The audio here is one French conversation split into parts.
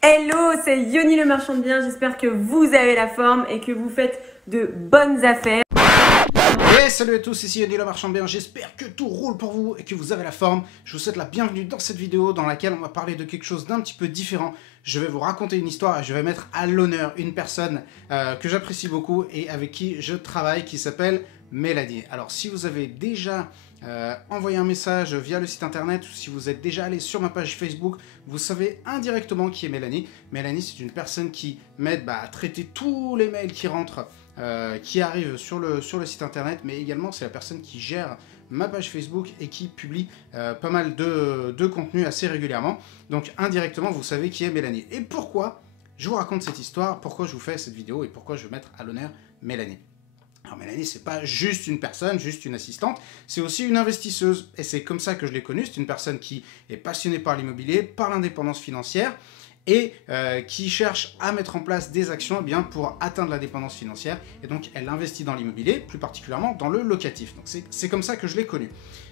Hello, c'est Yoni le marchand de biens. J'espère que vous avez la forme et que vous faites de bonnes affaires. Et salut à tous, ici Yoni le marchand de biens. J'espère que tout roule pour vous et que vous avez la forme. Je vous souhaite la bienvenue dans cette vidéo dans laquelle on va parler de quelque chose d'un petit peu différent. Je vais vous raconter une histoire et je vais mettre à l'honneur une personne que j'apprécie beaucoup et avec qui je travaille, qui s'appelle Mélanie. Alors si vous avez déjà envoyé un message via le site internet ou si vous êtes déjà allé sur ma page Facebook, vous savez indirectement qui est Mélanie. Mélanie, c'est une personne qui m'aide à traiter tous les mails qui rentrent, qui arrivent sur le site internet, mais également c'est la personne qui gère ma page Facebook et qui publie pas mal de contenu assez régulièrement. Donc indirectement, vous savez qui est Mélanie. Et pourquoi je vous raconte cette histoire, pourquoi je vous fais cette vidéo et pourquoi je veux mettre à l'honneur Mélanie. Alors Mélanie, c'est pas juste une personne, juste une assistante, c'est aussi une investisseuse. Et c'est comme ça que je l'ai connue. C'est une personne qui est passionnée par l'immobilier, par l'indépendance financière, et qui cherche à mettre en place des actions pour atteindre l'indépendance financière. Et donc elle investit dans l'immobilier, plus particulièrement dans le locatif. Donc c'est comme ça que je l'ai connue.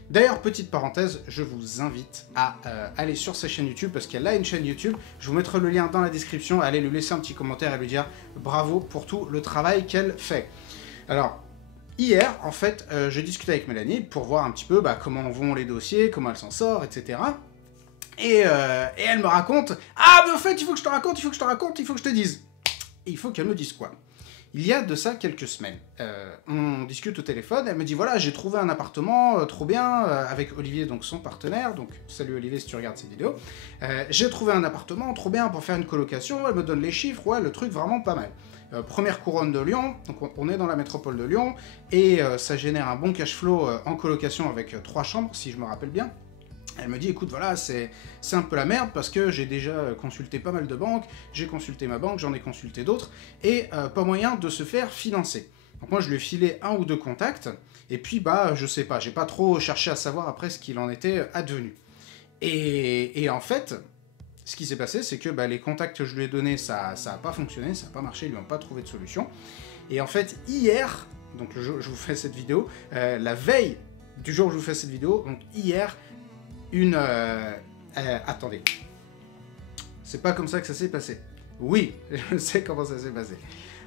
D'ailleurs, petite parenthèse, je vous invite à aller sur sa chaîne YouTube, parce qu'elle a une chaîne YouTube. Je vous mettrai le lien dans la description. Allez lui laisser un petit commentaire et lui dire bravo pour tout le travail qu'elle fait. Alors, hier, en fait, j'ai discuté avec Mélanie pour voir un petit peu comment vont les dossiers, comment elle s'en sort, etc. Et elle me raconte « Ah, mais en fait, il faut que je te raconte, il faut que je te raconte, il faut que je te dise. » Et il faut qu'elle me dise quoi? Il y a de ça quelques semaines, on discute au téléphone, elle me dit « Voilà, j'ai trouvé un appartement trop bien, avec Olivier, donc son partenaire, donc salut Olivier si tu regardes ces vidéos, j'ai trouvé un appartement trop bien pour faire une colocation, elle me donne les chiffres, ouais, le truc vraiment pas mal. Première couronne de Lyon, donc on est dans la métropole de Lyon, et ça génère un bon cash flow en colocation avec 3 chambres, si je me rappelle bien. Elle me dit, écoute, voilà, c'est un peu la merde parce que j'ai déjà consulté pas mal de banques, j'ai consulté ma banque, j'en ai consulté d'autres, et pas moyen de se faire financer. Donc moi, je lui ai filé 1 ou 2 contacts, et puis, je sais pas, j'ai pas trop cherché à savoir après ce qu'il en était advenu. Et en fait, ce qui s'est passé, c'est que les contacts que je lui ai donnés, ça a pas fonctionné, ça a pas marché, ils lui ont pas trouvé de solution. Et en fait, hier, donc je vous fais cette vidéo, la veille du jour où je vous fais cette vidéo, donc hier, attendez. C'est pas comme ça que ça s'est passé. Oui, je sais comment ça s'est passé.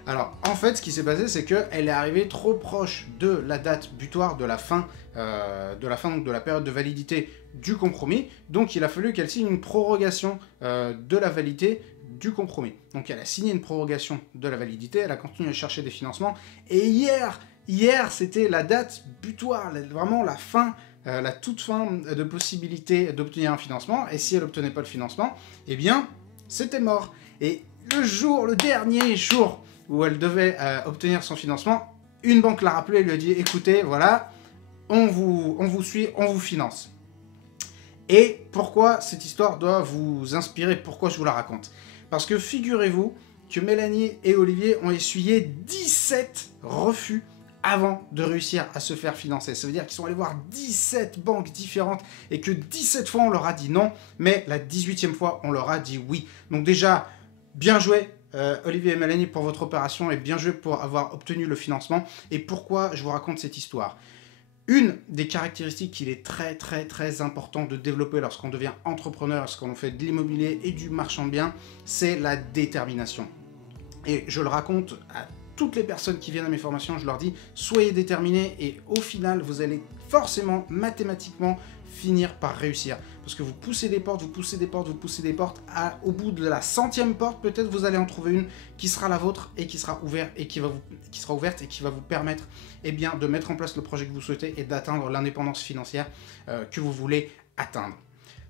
Alors, en fait, ce qui s'est passé, c'est qu'elle est arrivée trop proche de la date butoir de la fin de la période de validité du compromis. Donc, il a fallu qu'elle signe une prorogation de la validité du compromis. Donc, elle a signé une prorogation de la validité, elle a continué à chercher des financements. Et hier c'était la date butoir, vraiment la fin, la toute fin de possibilité d'obtenir un financement, et si elle n'obtenait pas le financement, eh bien, c'était mort. Et le dernier jour où elle devait obtenir son financement, une banque l'a rappelé et lui a dit « Écoutez, voilà, on vous suit, on vous finance. » Et pourquoi cette histoire doit vous inspirer, pourquoi je vous la raconte? Parce que figurez-vous que Mélanie et Olivier ont essuyé 17 refus avant de réussir à se faire financer. Ça veut dire qu'ils sont allés voir 17 banques différentes et que 17 fois on leur a dit non, mais la 18e fois on leur a dit oui. Donc déjà, bien joué Olivier et Mélanie pour votre opération et bien joué pour avoir obtenu le financement. Et pourquoi je vous raconte cette histoire? Une des caractéristiques qu'il est très important de développer lorsqu'on devient entrepreneur, lorsqu'on fait de l'immobilier et du marchand de biens, c'est la détermination. Et je le raconte à toutes les personnes qui viennent à mes formations, je leur dis soyez déterminés et au final vous allez forcément mathématiquement finir par réussir. Parce que vous poussez des portes, vous poussez des portes, vous poussez des portes, au bout de la 100e porte, peut-être vous allez en trouver une qui sera la vôtre et qui sera ouverte et qui va vous permettre de mettre en place le projet que vous souhaitez et d'atteindre l'indépendance financière que vous voulez atteindre.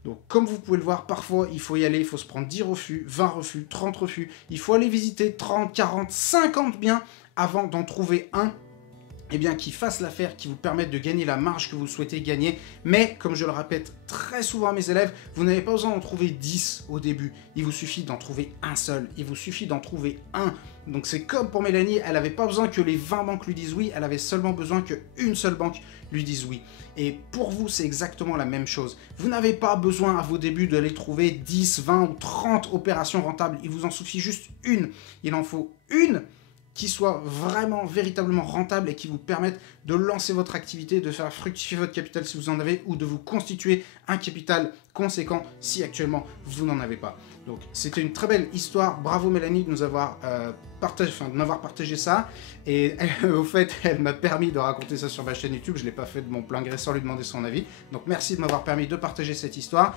Donc comme vous pouvez le voir, parfois il faut y aller, il faut se prendre 10 refus, 20 refus, 30 refus, il faut aller visiter 30, 40, 50 biens avant d'en trouver un qui fasse l'affaire, qui vous permette de gagner la marge que vous souhaitez gagner. Mais, comme je le répète très souvent à mes élèves, vous n'avez pas besoin d'en trouver 10 au début. Il vous suffit d'en trouver un seul. Il vous suffit d'en trouver un. Donc c'est comme pour Mélanie, elle n'avait pas besoin que les 20 banques lui disent oui, elle avait seulement besoin qu'une seule banque lui dise oui. Et pour vous, c'est exactement la même chose. Vous n'avez pas besoin à vos débuts d'aller trouver 10, 20 ou 30 opérations rentables. Il vous en suffit juste une. Il en faut une qui soit vraiment, véritablement rentable et qui vous permette de lancer votre activité, de faire fructifier votre capital si vous en avez, ou de vous constituer un capital conséquent si actuellement vous n'en avez pas. Donc c'était une très belle histoire. Bravo Mélanie de nous avoir de m'avoir partagé ça. Et au fait, elle m'a permis de raconter ça sur ma chaîne YouTube. Je ne l'ai pas fait de mon plein gré sans lui demander son avis. Donc merci de m'avoir permis de partager cette histoire.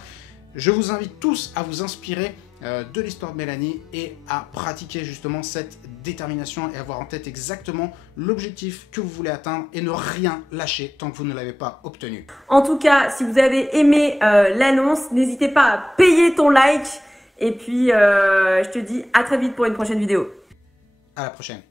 Je vous invite tous à vous inspirer de l'histoire de Mélanie et à pratiquer justement cette détermination et avoir en tête exactement l'objectif que vous voulez atteindre et ne rien lâcher tant que vous ne l'avez pas obtenu. En tout cas, si vous avez aimé l'annonce, n'hésitez pas à payer ton like. Et puis, je te dis à très vite pour une prochaine vidéo. À la prochaine.